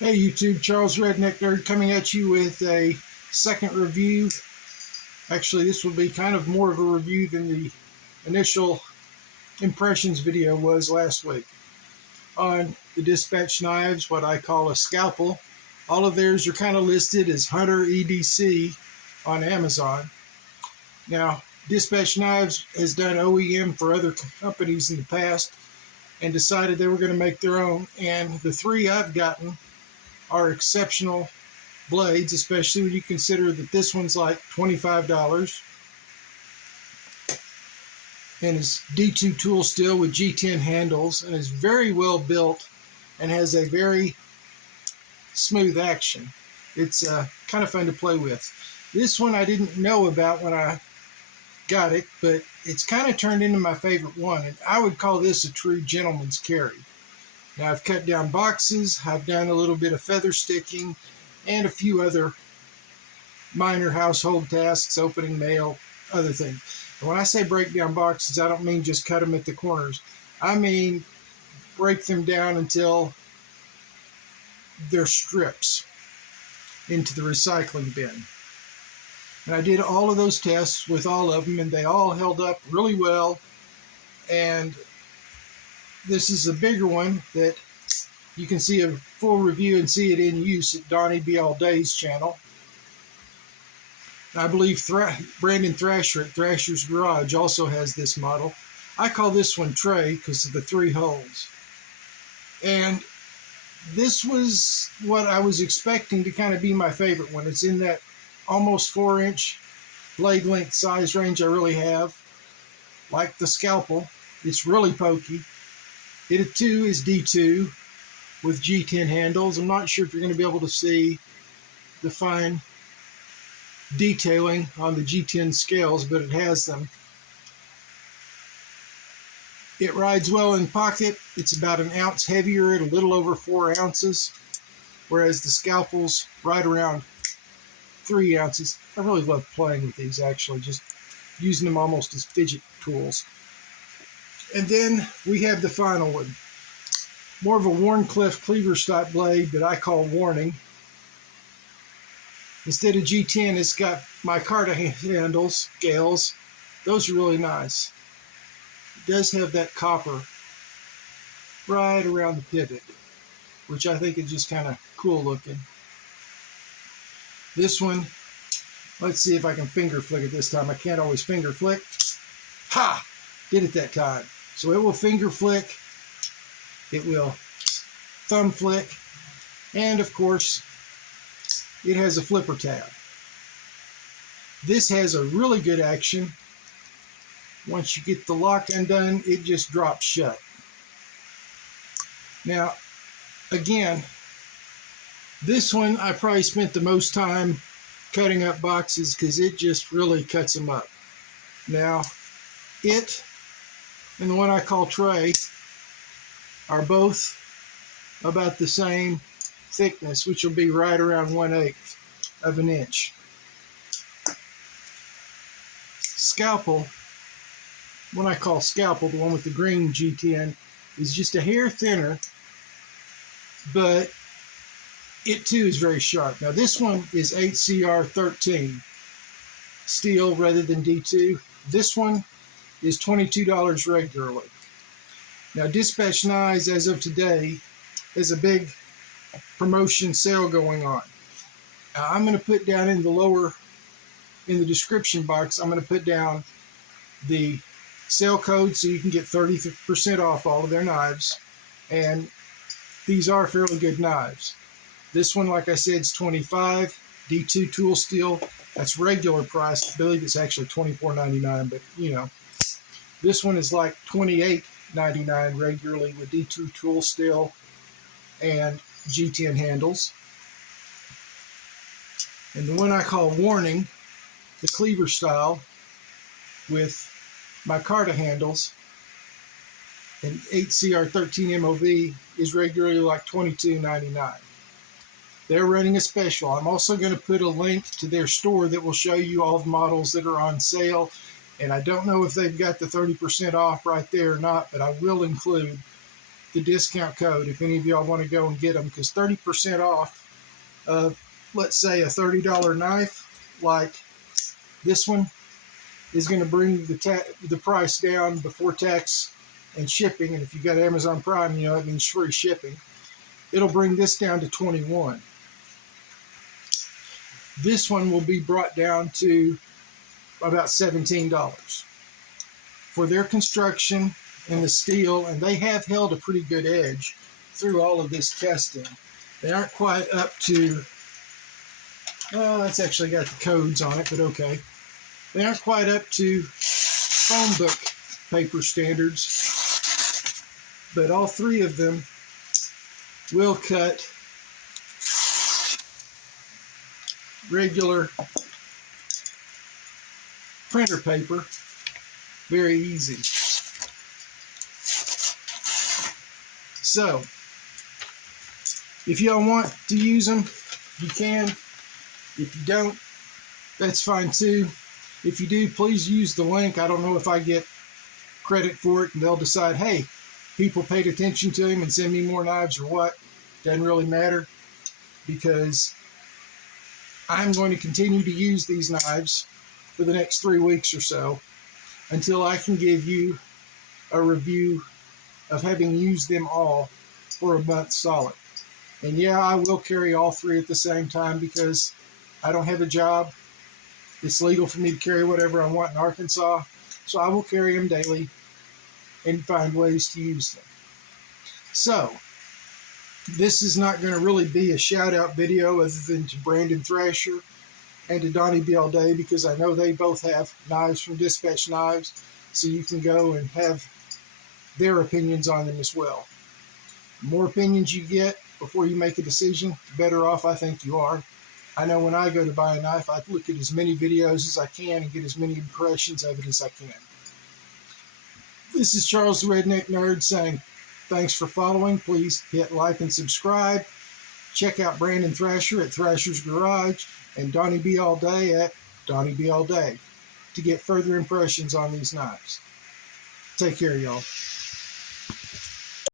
Hey YouTube, Charles Redneck Nerd coming at you with a second review. Actually, this will be kind of more of a review than the initial impressions video was last week. On the Dispatch knives, what I call a scalpel. All of theirs are kind of listed as Hunter EDC on Amazon. Now, Dispatch Knives has done OEM for other companies in the past and decided they were going to make their own. And the three I've gotten are exceptional blades, especially when you consider that this one's like $25 and is D2 tool steel with G10 handles and is very well built and has a very smooth action. It's kind of fun to play with. This one I didn't know about when I got it, but it's kind of turned into my favorite one, and I would call this a true gentleman's carry. Now, I've cut down boxes, I've done a little bit of feather sticking, and a few other minor household tasks, opening mail, other things. And when I say break down boxes, I don't mean just cut them at the corners. I mean break them down until they're strips into the recycling bin. And I did all of those tests with all of them, and they all held up really well. And this is a bigger one that you can see a full review and see it in use at Donnie B. All Day's channel. I believe Brandon Thrasher at Thrasher's Garage also has this model. I call this one Trey because of the 3 holes. And this was what I was expecting to kind of be my favorite one. It's in that almost 4-inch blade length size range I really have. Like the scalpel, it's really pokey. It too is D2 with G10 handles. I'm not sure if you're going to be able to see the fine detailing on the G10 scales, but it has them. It rides well in pocket. It's about 1 ounce heavier at a little over 4 ounces, whereas the scalpels ride around 3 ounces. I really love playing with these, actually, just using them almost as fidget tools. And then we have the final one. More of a Wharncliffe cleaver stock blade that I call Warning. Instead of G10, it's got micarta handles, scales. Those are really nice. It does have that copper right around the pivot, which I think is just kind of cool looking. This one, let's see if I can finger flick it this time. I can't always finger flick. Ha! Did it that time. So it will finger flick, it will thumb flick, and of course, it has a flipper tab. This has a really good action. Once you get the lock undone, it just drops shut. Now, again, this one I probably spent the most time cutting up boxes because it just really cuts them up. Now, it and the one I call Trey are both about the same thickness, which will be right around 1/8 of an inch. Scalpel, what I call scalpel, the one with the green G10, is just a hair thinner, but it too is very sharp. Now this one is 8CR13 steel rather than D2. This one is $22 regularly. Now Dispatch Knives, as of today, has a big promotion sale going on. I'm going to put down in the description box, I'm going to put down the sale code so you can get 30% off all of their knives. And these are fairly good knives. This one, like I said, is $25, D2 tool steel. That's regular price. I believe it's actually $24.99, but you know, this one is like $28.99 regularly with D2 tool steel and G10 handles. And the one I call Warning, the cleaver style with micarta handles and 8CR13 MOV, is regularly like $22.99. They're running a special. I'm also going to put a link to their store that will show you all the models that are on sale. And I don't know if they've got the 30% off right there or not, but I will include the discount code if any of y'all want to go and get them, because 30% off of, let's say, a $30 knife like this one is going to bring the price down before tax and shipping. And if you've got Amazon Prime, you know that means free shipping. It'll bring this down to $21. This one will be brought down to about $17 for their construction and the steel, and they have held a pretty good edge through all of this testing. They aren't quite up to, well, that's actually got the codes on it, but okay. They aren't quite up to phone book paper standards, but all three of them will cut regular printer paper very easy. So, if y'all want to use them, you can. If you don't, that's fine too. If you do, please use the link. I don't know if I get credit for it and they'll decide, hey, people paid attention to him and send me more knives or what. Doesn't really matter, because I'm going to continue to use these knives for the next 3 weeks or so until I can give you a review of having used them all for a month solid. And yeah, I will carry all three at the same time because I don't have a job. It's legal for me to carry whatever I want in Arkansas, so I will carry them daily and find ways to use them. So, this is not going to really be a shout-out video other than to Brandon Thrasher and to Donnie B. All Day, because I know they both have knives from Dispatch Knives, so you can go and have their opinions on them as well. The more opinions you get before you make a decision, the better off I think you are. I know when I go to buy a knife, I look at as many videos as I can and get as many impressions of it as I can. This is Charles the Redneck Nerd saying thanks for following. Please hit like and subscribe. Check out Brandon Thrasher at Thrasher's Garage and Donnie B. All Day at Donnie B. All Day to get further impressions on these knives. Take care, y'all.